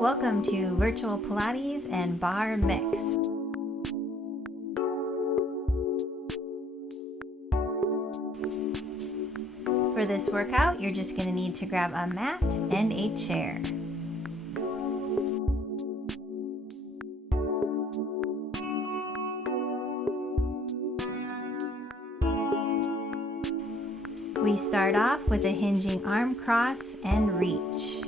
Welcome to Virtual Pilates and Barre Mix. For this workout, you're just going to need to grab a mat and a chair. We start off with a hinging arm cross and reach.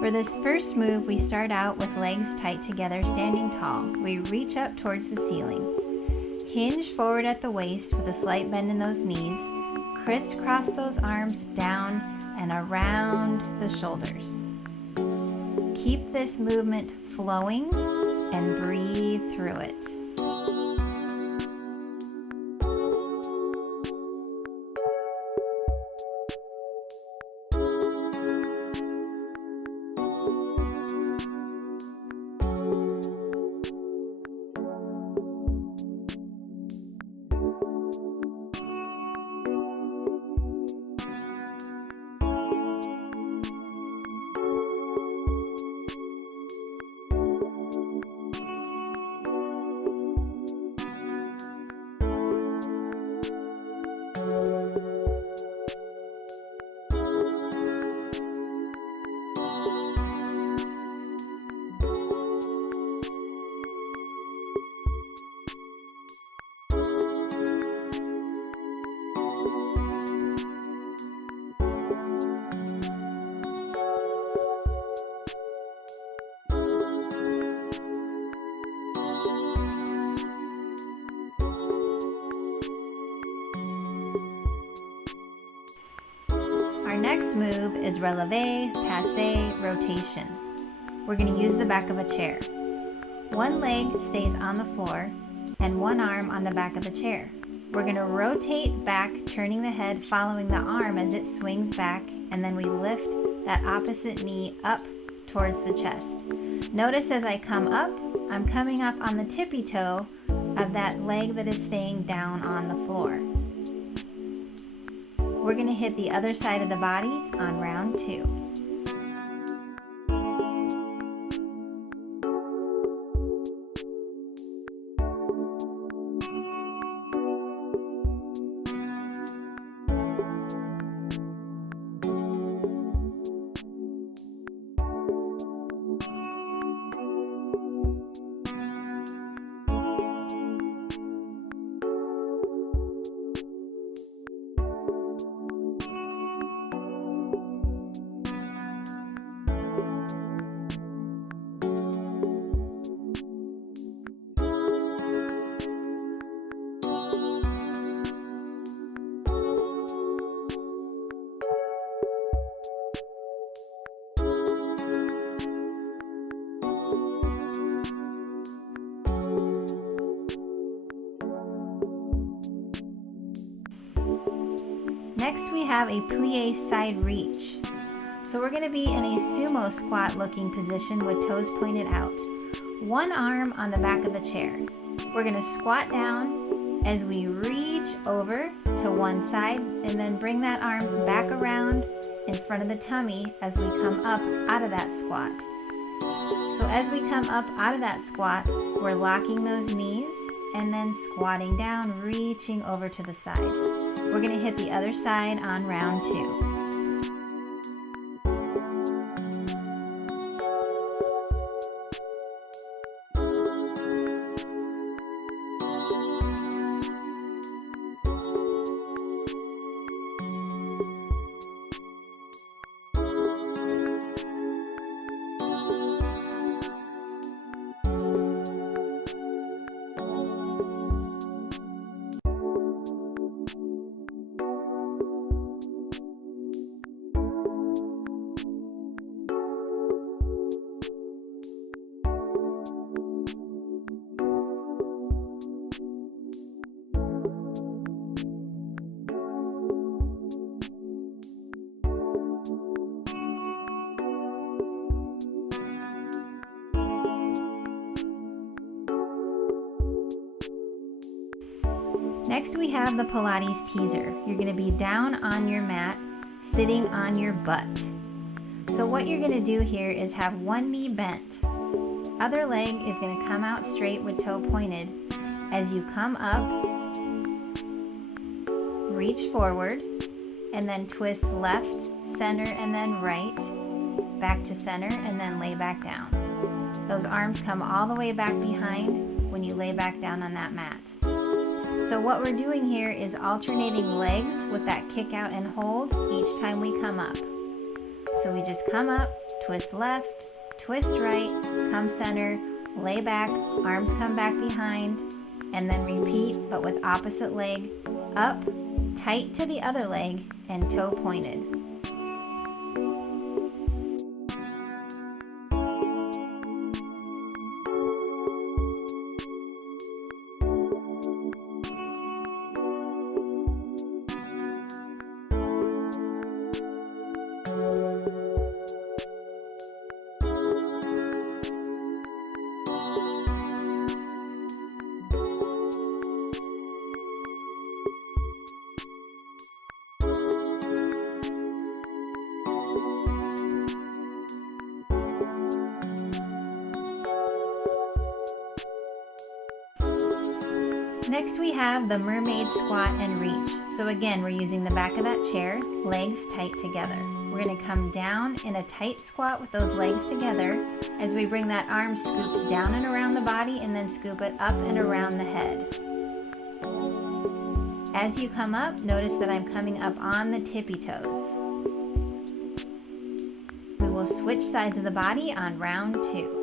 For this first move, we start out with legs tight together, standing tall. We reach up towards the ceiling. Hinge forward at the waist with a slight bend in those knees. Crisscross those arms down and around the shoulders. Keep this movement flowing and breathe through it. Our next move is releve, passe, rotation. We're going to use the back of a chair. One leg stays on the floor and one arm on the back of the chair. We're going to rotate back, turning the head, following the arm as it swings back, and then we lift that opposite knee up towards the chest. Notice as I come up, I'm coming up on the tippy toe of that leg that is staying down on the floor. We're going to hit the other side of the body on round 2. Next we have a plie side reach. So we're going to be in a sumo squat looking position with toes pointed out. One arm on the back of the chair. We're going to squat down as we reach over to one side and then bring that arm back around in front of the tummy as we come up out of that squat. So as we come up out of that squat, we're locking those knees and then squatting down, reaching over to the side. We're going to hit the other side on round 2. Next we have the Pilates teaser. You're going to be down on your mat, sitting on your butt. So what you're going to do here is have one knee bent. Other leg is going to come out straight with toe pointed. As you come up, reach forward, and then twist left, center, and then right, back to center, and then lay back down. Those arms come all the way back behind when you lay back down on that mat. So what we're doing here is alternating legs with that kick out and hold each time we come up. So we just come up, twist left, twist right, come center, lay back, arms come back behind, and then repeat, but with opposite leg, up, tight to the other leg, and toe pointed. Next we have the mermaid squat and reach. So again, we're using the back of that chair, legs tight together. We're going to come down in a tight squat with those legs together as we bring that arm scooped down and around the body and then scoop it up and around the head. As you come up, notice that I'm coming up on the tippy toes. We will switch sides of the body on round 2.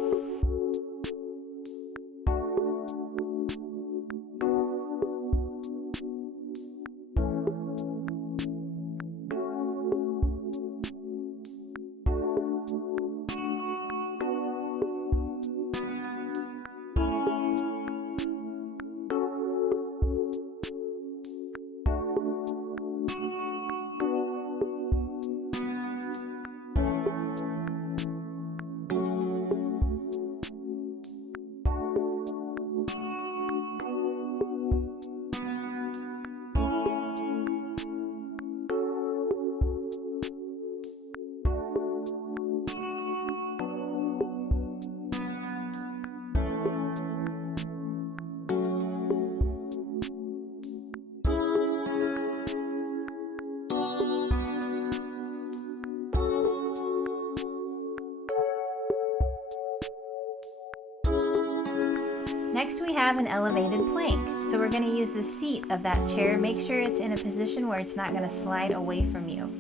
Next we have an elevated plank. So we're going to use the seat of that chair. Make sure it's in a position where it's not going to slide away from you.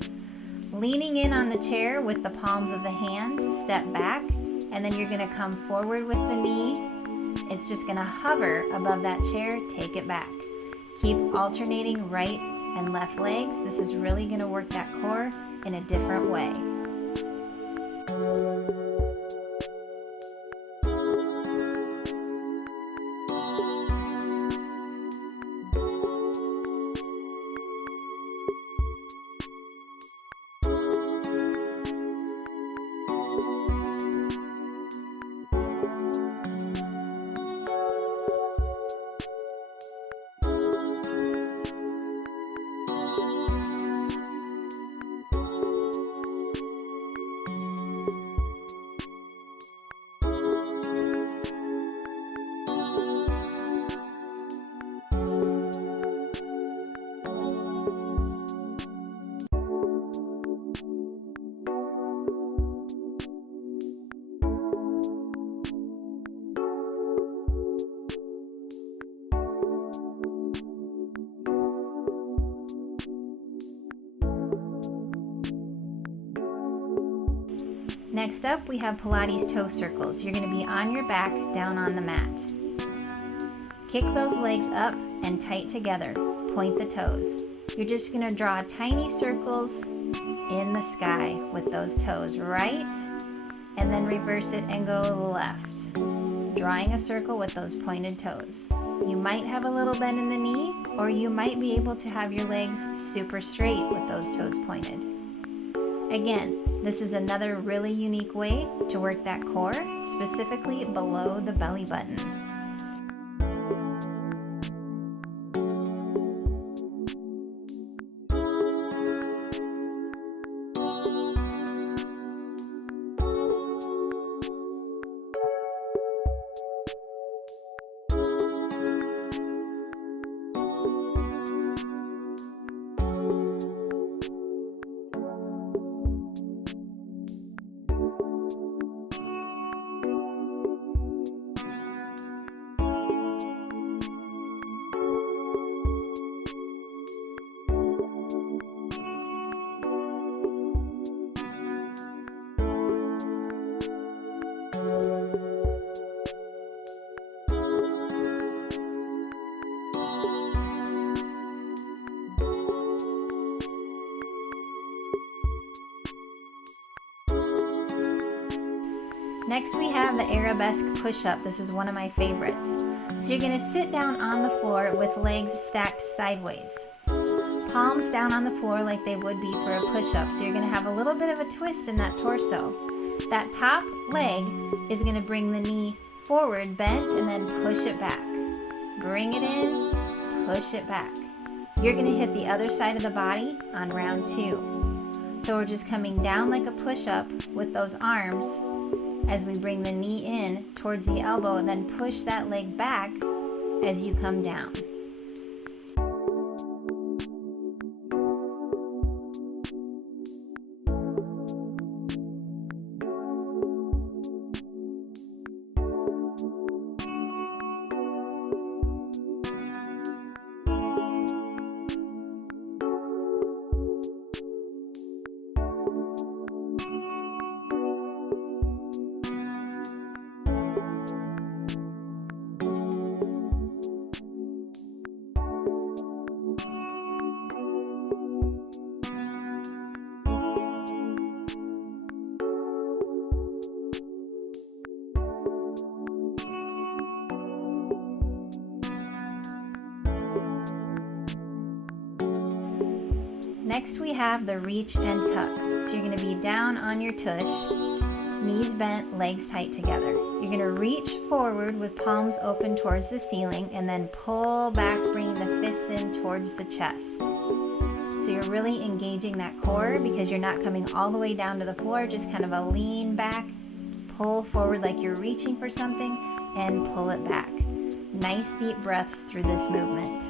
Leaning in on the chair with the palms of the hands, step back, and then you're going to come forward with the knee. It's just going to hover above that chair, take it back. Keep alternating right and left legs. This is really going to work that core in a different way. Next up, we have Pilates toe circles. You're going to be on your back, down on the mat. Kick those legs up and tight together. Point the toes. You're just going to draw tiny circles in the sky with those toes, right? And then reverse it and go left. Drawing a circle with those pointed toes. You might have a little bend in the knee, or you might be able to have your legs super straight with those toes pointed. Again, this is another really unique way to work that core, specifically below the belly button. Next we have the arabesque push-up. This is one of my favorites. So you're gonna sit down on the floor with legs stacked sideways. Palms down on the floor like they would be for a push-up. So you're gonna have a little bit of a twist in that torso. That top leg is gonna bring the knee forward, bent, and then push it back. Bring it in, push it back. You're gonna hit the other side of the body on round 2. So we're just coming down like a push-up with those arms as we bring the knee in towards the elbow and then push that leg back as you come down. Next we have the reach and tuck. So you're gonna be down on your tush, knees bent, legs tight together. You're gonna reach forward with palms open towards the ceiling and then pull back, bringing the fists in towards the chest. So you're really engaging that core because you're not coming all the way down to the floor, just kind of a lean back, pull forward like you're reaching for something and pull it back. Nice deep breaths through this movement.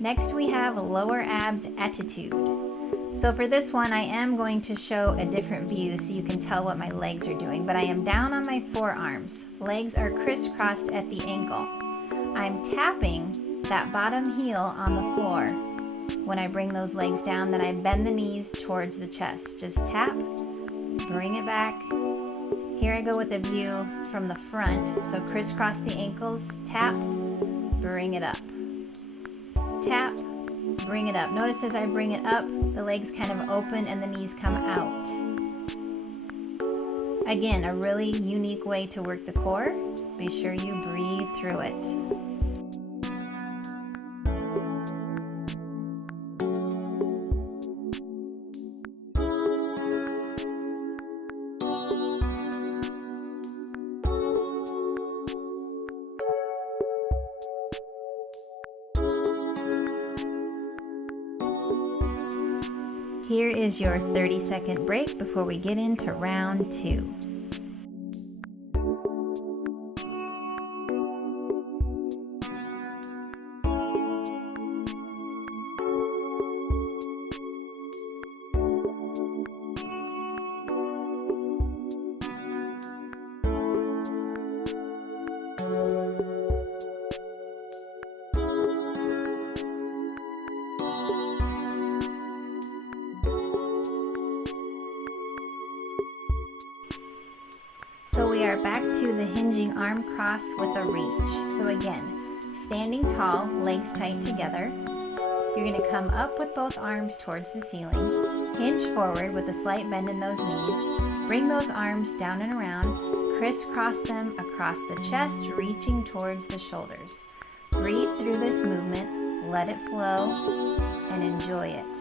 Next we have lower abs attitude. So for this one, I am going to show a different view so you can tell what my legs are doing, but I am down on my forearms. Legs are crisscrossed at the ankle. I'm tapping that bottom heel on the floor. When I bring those legs down, then I bend the knees towards the chest. Just tap, bring it back. Here I go with a view from the front. So crisscross the ankles, tap, bring it up. Tap, bring it up. Notice as I bring it up, the legs kind of open and the knees come out. Again, a really unique way to work the core. Be sure you breathe through it. Here is your 30-second break before we get into round 2. So we are back to the hinging arm cross with a reach. So again, standing tall, legs tight together. You're going to come up with both arms towards the ceiling. Hinge forward with a slight bend in those knees. Bring those arms down and around. Crisscross them across the chest, reaching towards the shoulders. Breathe through this movement, let it flow, and enjoy it.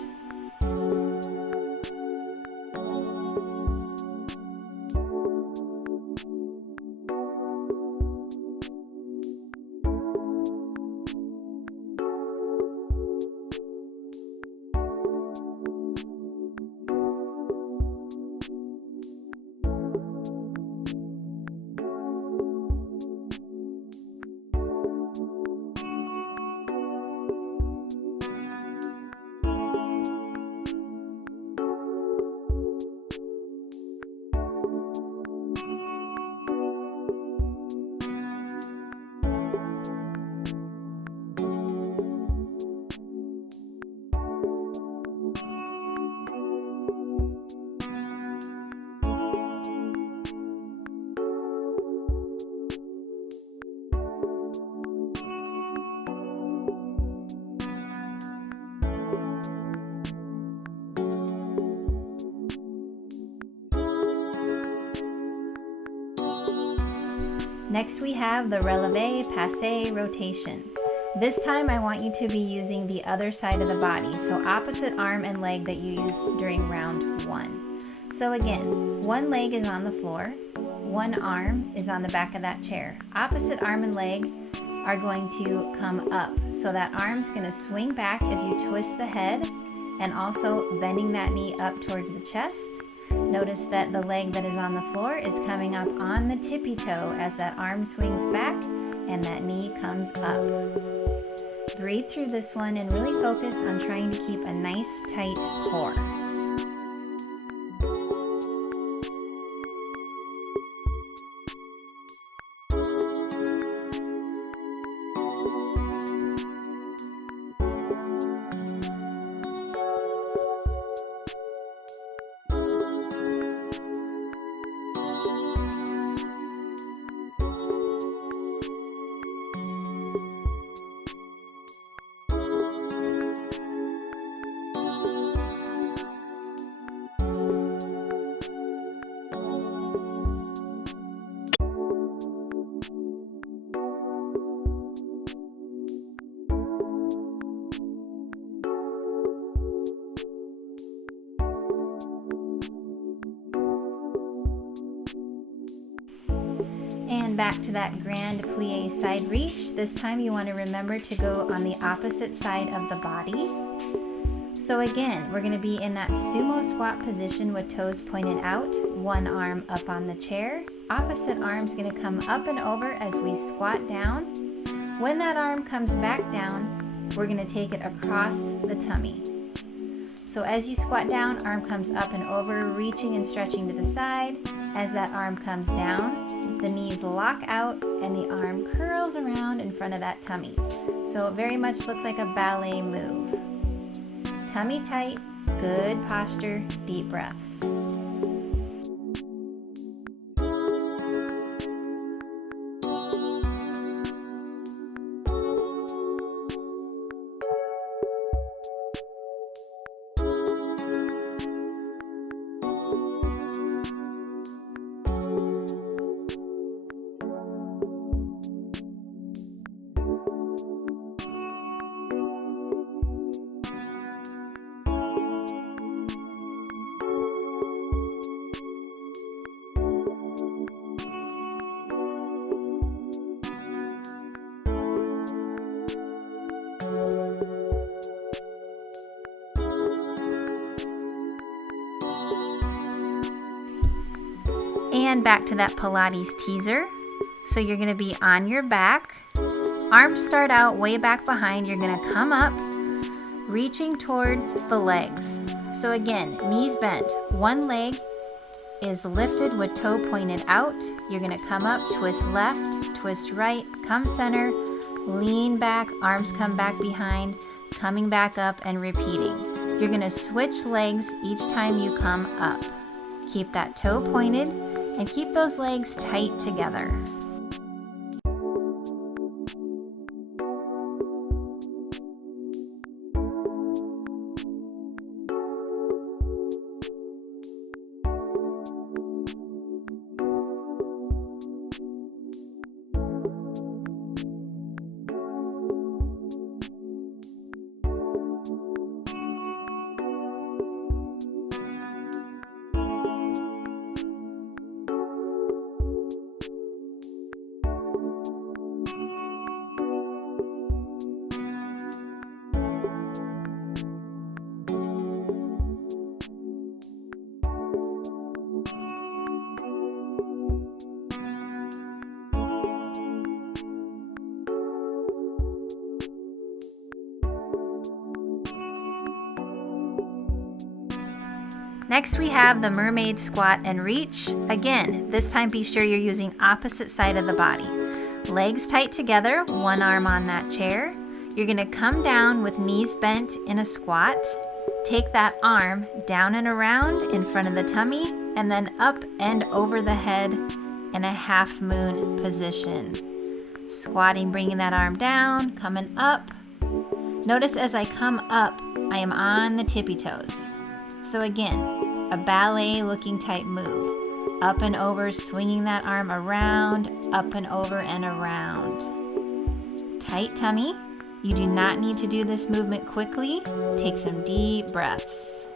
Next we have the releve passe rotation. This time I want you to be using the other side of the body, so opposite arm and leg that you used during round 1. So again, one leg is on the floor, one arm is on the back of that chair. Opposite arm and leg are going to come up, so that arm's going to swing back as you twist the head and also bending that knee up towards the chest. Notice that the leg that is on the floor is coming up on the tippy toe as that arm swings back and that knee comes up. Breathe through this one and really focus on trying to keep a nice tight core. And back to that grand plie side reach. This time you want to remember to go on the opposite side of the body. So again, we're going to be in that sumo squat position with toes pointed out, one arm up on the chair. Opposite arm's going to come up and over as we squat down. When that arm comes back down, we're going to take it across the tummy. So as you squat down, arm comes up and over, reaching and stretching to the side. As that arm comes down, the knees lock out and the arm curls around in front of that tummy. So it very much looks like a ballet move. Tummy tight, good posture, deep breaths. And back to that Pilates teaser. So you're going to be on your back. Arms start out way back behind. You're going to come up, reaching towards the legs. So again, knees bent. One leg is lifted with toe pointed out. You're going to come up, twist left, twist right, come center, lean back, arms come back behind, coming back up and repeating. You're going to switch legs each time you come up. Keep that toe pointed and keep those legs tight together. Next we have the mermaid squat and reach. Again, this time be sure you're using opposite side of the body. Legs tight together, one arm on that chair. You're gonna come down with knees bent in a squat. Take that arm down and around in front of the tummy and then up and over the head in a half moon position. Squatting, bringing that arm down, coming up. Notice as I come up, I am on the tippy toes. So again, a ballet looking type move. Up and over, swinging that arm around, up and over and around. Tight tummy. You do not need to do this movement quickly. Take some deep breaths.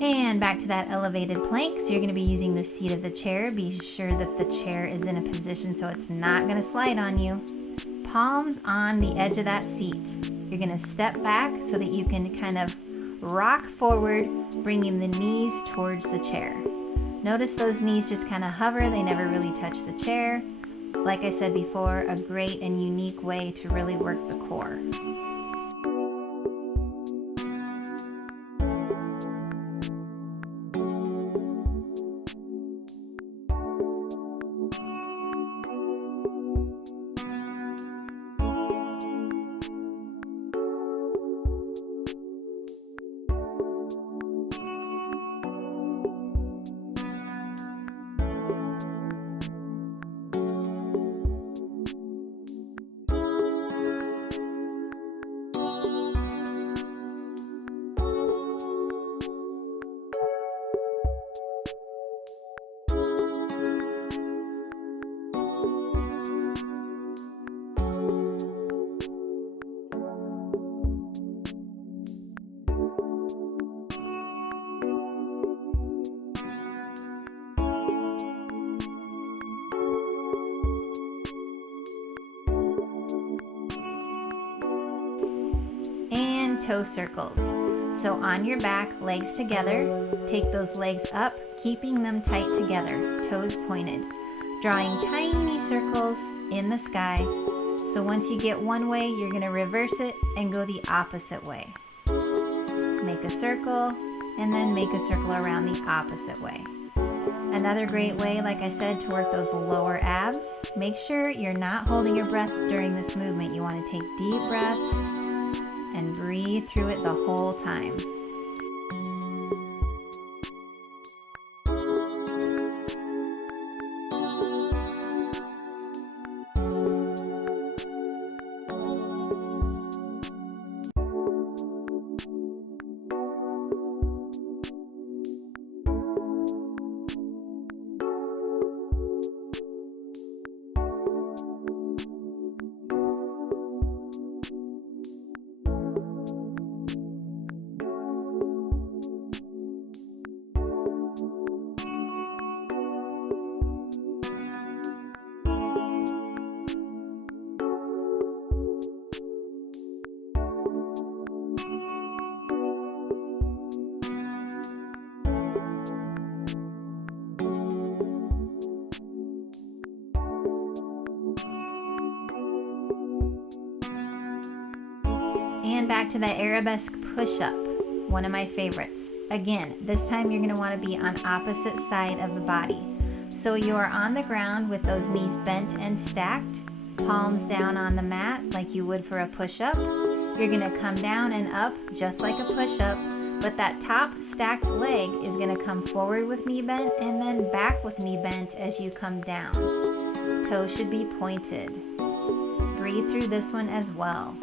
And back to that elevated plank. So you're going to be using the seat of the chair. Be sure that the chair is in a position so it's not going to slide on you. Palms on the edge of that seat. You're going to step back so that you can kind of rock forward, bringing the knees towards the chair. Notice those knees just kind of hover. They never really touch the chair. Like I said before, a great and unique way to really work the core. Toe circles. So on your back, legs together, take those legs up, keeping them tight together, toes pointed, drawing tiny circles in the sky. So once you get one way, you're going to reverse it and go the opposite way. Make a circle and then make a circle around the opposite way. Another great way, like I said, to work those lower abs. Make sure you're not holding your breath during this movement. You want to take deep breaths and breathe through it the whole time. And back to that arabesque push-up, one of my favorites. Again, this time you're going to want to be on opposite side of the body. So you are on the ground with those knees bent and stacked, palms down on the mat like you would for a push-up. You're going to come down and up just like a push-up, but that top stacked leg is going to come forward with knee bent and then back with knee bent as you come down. Toes should be pointed. Breathe through this one as well.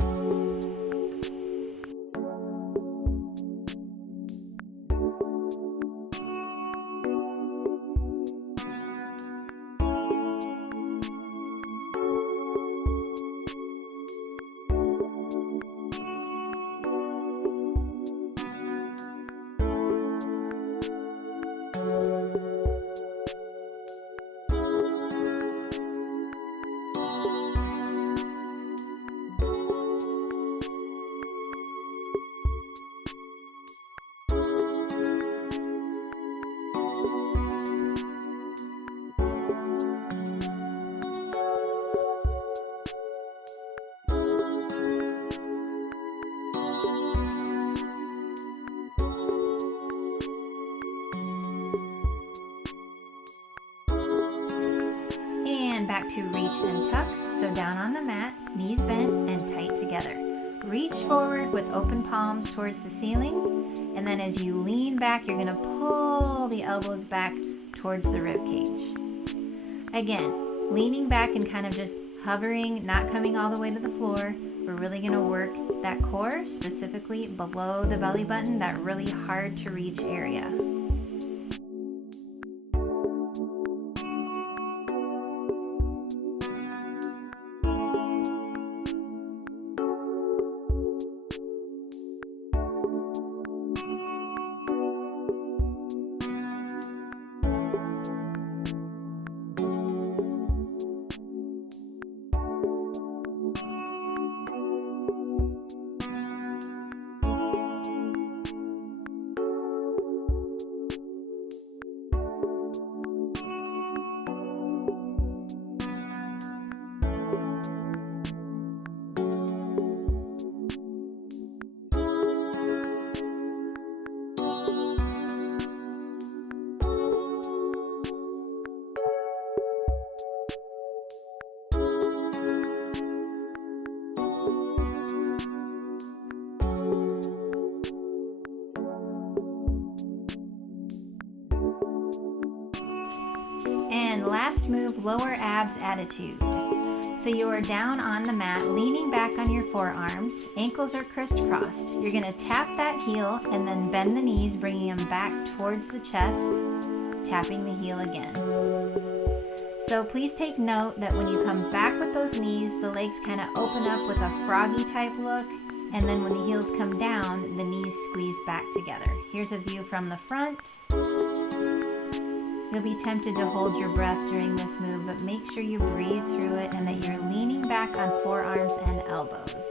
and tuck. So down on the mat, knees bent and tight together. Reach forward with open palms towards the ceiling, and then as you lean back, you're gonna pull the elbows back towards the rib cage. Again, leaning back and kind of just hovering, not coming all the way to the floor. We're really gonna work that core, specifically below the belly button, that really hard to reach area. And last move, lower abs attitude. So you are down on the mat, leaning back on your forearms, ankles are crisscrossed. You're gonna tap that heel and then bend the knees, bringing them back towards the chest, tapping the heel again. So please take note that when you come back with those knees, the legs kind of open up with a froggy type look, and then when the heels come down, the knees squeeze back together. Here's a view from the front. You'll be tempted to hold your breath during this move, but make sure you breathe through it and that you're leaning back on forearms and elbows.